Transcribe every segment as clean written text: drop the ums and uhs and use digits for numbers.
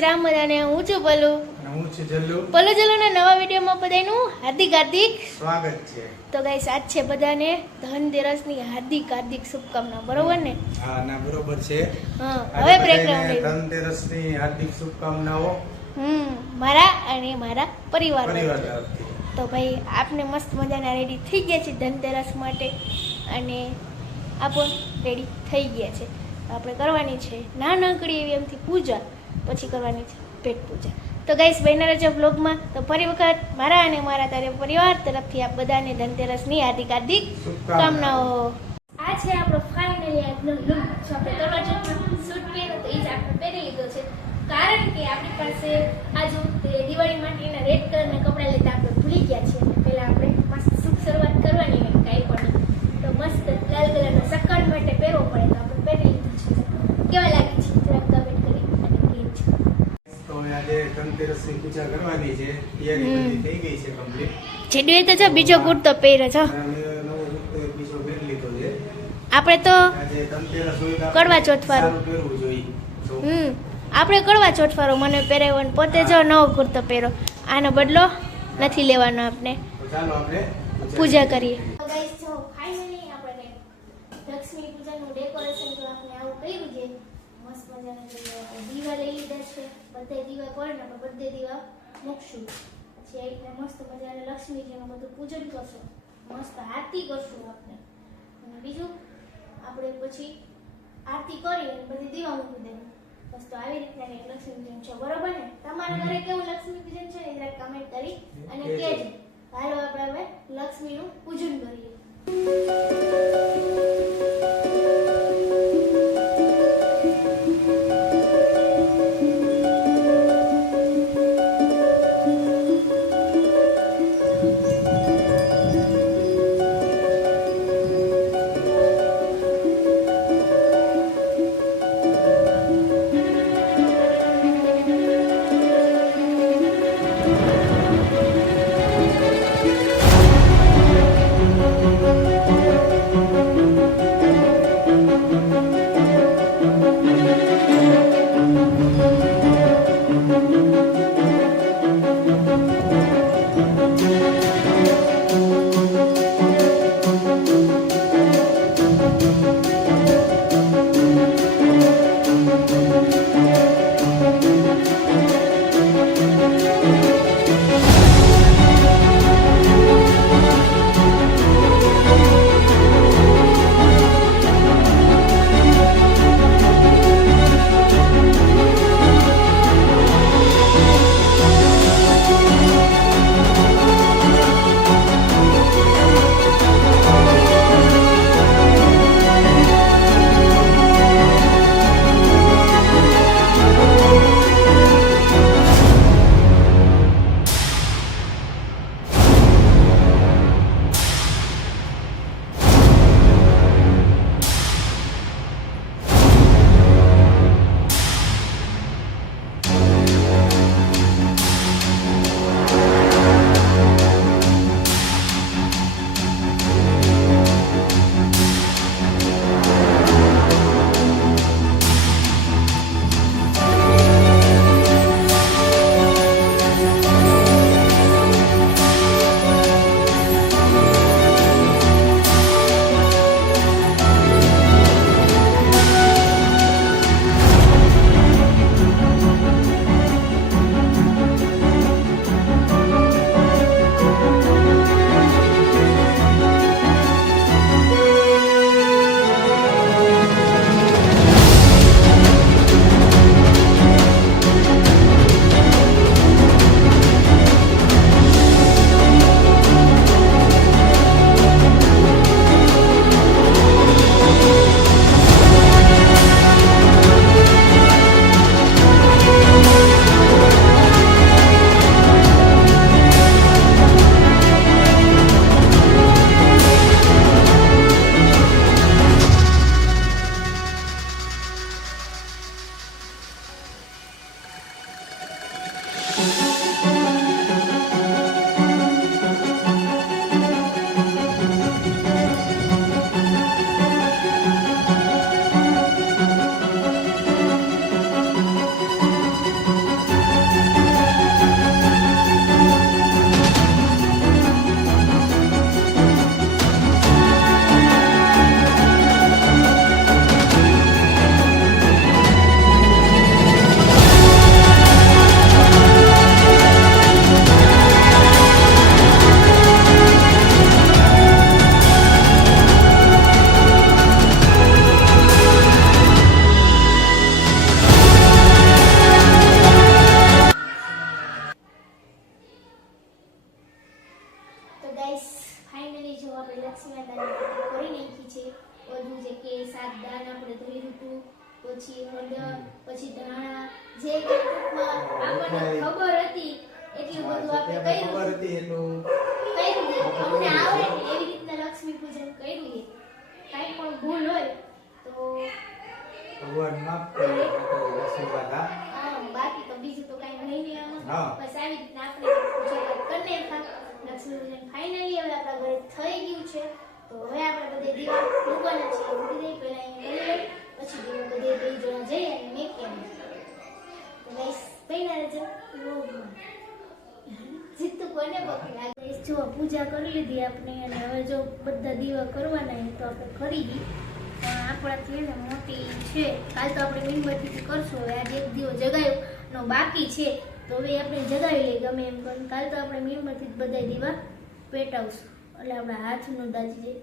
શ્રી રામ અને હું છું પલ્લુ અને હું છું જલ્લુ. પલ્લુ જલ્લુના નવા વિડીયોમાં બધાનું હાર્દિક સ્વાગત છે. તો ગાઈસ આજ છે બધાને ધનતેરસની હાર્દિક શુભકામના, બરોબર ને? હા ના બરોબર છે. હા, આજે હવે બધાને બ્રેકગ્રાઉન્ડ ધનતેરસની હાર્દિક શુભકામનાઓ મારા અને મારા પરિવાર તરફથી. તો ભાઈ આપને મસ્ત મજાના રેડી થઈ ગયા છે ધનતેરસ માટે, અને આપો રેડી થઈ ગયા છે. આપણે કરવાની છે નાનકડી એવી એમથી પૂજા, પછી કરવાની છે પેટ પૂજા. તો ગાઈસ બન્યા રહેજો બ્લોગમાં. તો ફરી વખત મારા અને મારા તારે પરિવાર તરફથી આપ બધાને ધનતેરસની હાર્દિક શુભકામનાઓ. આ છે આપણો ફાઇનલી આજનો લુક. જો આપણે કરવા જવાનું શૂટ કર્યો તો એ જ આપણે પહેરી લીધો છે, કારણ કે આપણી પાસે આજુ દિવાળી માટેના રેડ કલરના કપડાં લેતા આપણે ભૂલી ગયા છીએ. પહેલા આપણે મસ્ત શુભ શરૂઆત કરવાની હોય કાંઈ પણ, તો મસ્ત લાલ કલરના સક્કર માટે પહેરવો પડે, તો આપણે પહેરી લીધું છે. કેવા લાગે છે જરાક કમેન્ટ કરી અને કહેજો. તો આજે ધનતેરસની પૂજા કરવાની છે, તૈયારી બધી થઈ ગઈ છે કમ્પ્લીટ. જેડવે તો જો બીજો કુર્તો પહેર્યો છો. અમે નવો બીજો પહેરી લીધો છે. આપણે તો આજે ધનતેરસ હોય તો કડવા ચોથવાળું. સારું પહેરવું જોઈએ. તો આપણે કડવા ચોટફારો મને પહેરાવ્યો ને પોતે જો નવો કુર્તો પહેરો. આનો બદલો નથી લેવાનો આપણે. તો ચાલો આપણે પૂજા કરીએ. ગાઈસ જો ફાઇનલી આપણે લક્ષ્મી પૂજાનું ડેકોરેશન જો આપણે આવું કર્યું છે. મસ્ત મજાના દીવા લઈ લીધા છે. બધા દીવા પડે ને આપણે બધે દીવા મૂકશું. પછી એટલે મસ્ત મજાના લક્ષ્મીજીનું બધું પૂજન કરશું, મસ્ત આરતી કરશું આપણે. અને બીજું આપણે પછી આરતી કરી અને બધી દીવા મૂકી દઈએ. બસ તો આવી રીતના લક્ષ્મી પૂજન છે, બરોબર ને? તમારા ઘરે કેવું લક્ષ્મી પૂજન છે ને જરા કમેન્ટ કરી અને કહેજો. હાલો આપણે હવે લક્ષ્મીનું પૂજન કરીએ. લક્ષ્મી માતાની આરતી કરી નાખી છે. બધું જે કે 7 દાન આપણે ધર્યું હતું, પછી હળદર, પછી ધાણા, જે કંઈ ટૂંકમાં આપણને ખબર હતી એટલું બધું આપણે કર્યું. ખબર હતી એટલું અમને આવડે ને એવી રીતના લક્ષ્મી પૂજન કર્યું છે. કાંઈ પણ ભૂલ હોય તો ભગવાન માફ કરે લક્ષ્મી માતા. બાકી તો બીજું તો કાંઈ નહીં નહીં આમાં. હા. બસ આવી રીતના આપણે પૂજા કરી નાખ્યા. લક્ષ્મી પૂજન ફાઇનલી હવે આપણા ઘરે થઈ ગયું છે. તો હવે આપણે બધે દીવા મૂકવાના છે. મૂકી દઈએ પહેલા અહીંયા કરી લઈએ, પછી દીવા બધે બે જણા જઈ અને મેકીએ. તો ગાઈસ પહેલા રહેજો વ્લોગમાં. જીતુ કોને પકડી લાગે. જો પૂજા કરી લીધી આપણે અને હવે જો બધા દીવા કરવાના છે તો આપણે કરી દઈએ. પણ આપણાથી એને મોટી છે. કાલ તો આપણે મીણબત્તીથી કરશું. હવે આજે એક દીવો જગાયો બાકી છે તો હવે આપણે જગાવી લઈએ ગમે એમ કરીને. કાલ તો આપણે મીણબત્તી બધા દીવા પેટાવશું એટલે આપણા હાથનું દાજી જાય.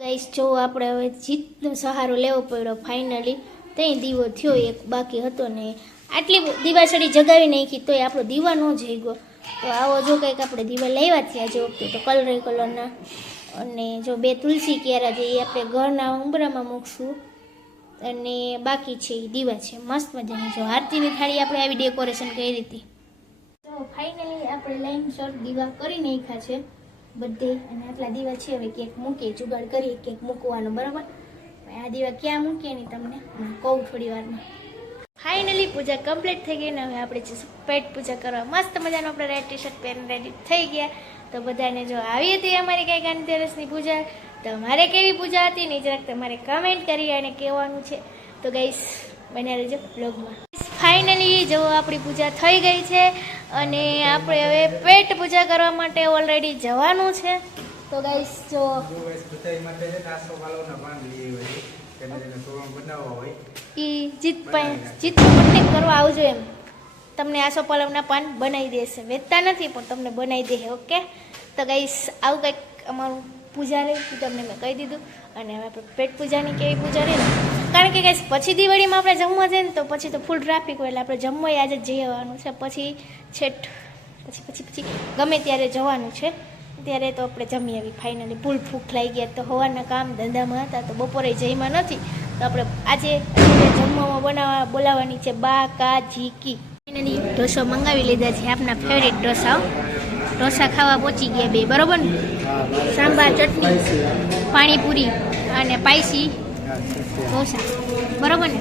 ગાઈસ જો આપણે હવે જીતનો સહારો લેવો પડ્યો ફાઇનલી. ત્યાં દીવો થયો એક બાકી હતો ને આટલી દીવાસળી જગાવી નાખી તોય આપણો દીવા ન જઈ ગયો. તો આવો જો કંઈક આપણે દીવા લાવ્યા છે આજે વખતે તો કલરના. અને જો 2 તુલસી ક્યારા છે એ આપણે ઘરના ઉંબરામાં મૂકશું. અને બાકી છે એ દીવા છે મસ્ત મજાની. જો આરતીની થાળી આપણે આવી ડેકોરેશન કરી હતી. તો ફાઇનલી આપણે લાઈનસર દીવા કરી નાખ્યા છે બધે. અને આટલા દીવા છે હવે કેક મૂકીએ, જુગાડ કરીએ કેક મૂકવાનો. બરાબર, આ દીવા ક્યાં મૂકીએ ને તમને કહું થોડી વારમાં. ફાઇનલી પૂજા કમ્પ્લીટ થઈ ગઈ ને હવે આપણે જઈશું પેટ પૂજા કરવા. મસ્ત મજાનો આપણે રેડ ટી શર્ટ પહેરીને રેડી થઈ ગયા. તો બધાને જો આવી હતી અમારી કંઈક ધનતેરસની પૂજા, તમારે કેવી પૂજા હતી ને જરાક તમારે કમેન્ટ કરી અને કહેવાનું છે. તો ગાઈસ બન્યા રહેજો બ્લોગમાં. ફાઇનલી જો આપણી પૂજા થઈ ગઈ છે અને આપણે હવે પેટ પૂજા કરવા માટે ઓલરેડી જવાનું છે. તો ગાઈસ જો બધાય માટે છે નાસ્તો વાળોના પાન લઈ હોય કે એને પ્રોગ્રામ બનાવવા હોય ઈ જીતને કરવા આવજો એમ. તમને આસો પલવના પાન બનાવી દેશે. વેચતા નથી પણ તમને બનાવી દે. ઓકે તો ગાઈસ આવું કંઈક અમારું પૂજા રહી તમને મેં કહી દીધું. અને હવે આપણે પેટ પૂજાની કેવી પૂજા રહી ને કારણ કે ગાઈસ પછી દિવાળીમાં આપણે જમવા જઈએ ને તો પછી તો ફૂલ ટ્રાફિક હોય એટલે આપણે જમવા આજે જ જઈ આવવાનું છે. પછી છેટ પછી ગમે ત્યારે જવાનું છે ત્યારે તો આપણે જમી આવી. ફાઇનલી ફૂલ ભૂખ લાગી ગયા તો સવારના કામ ધંધામાં હતા તો બપોરે જઈમાં નથી તો આપણે આજે જમવામાં બોલાવવાની છે બા કા ઝીકી. ફાઇનલી ઢોસો મંગાવી લીધા છે આપણા ફેવરેટ ઢોસા. ઢોસા ખાવા પહોંચી ગયા બે. બરોબર ને, સાંભાર ચટણી પાણીપુરી અને પાયસી ઢોસા. બરોબર ને.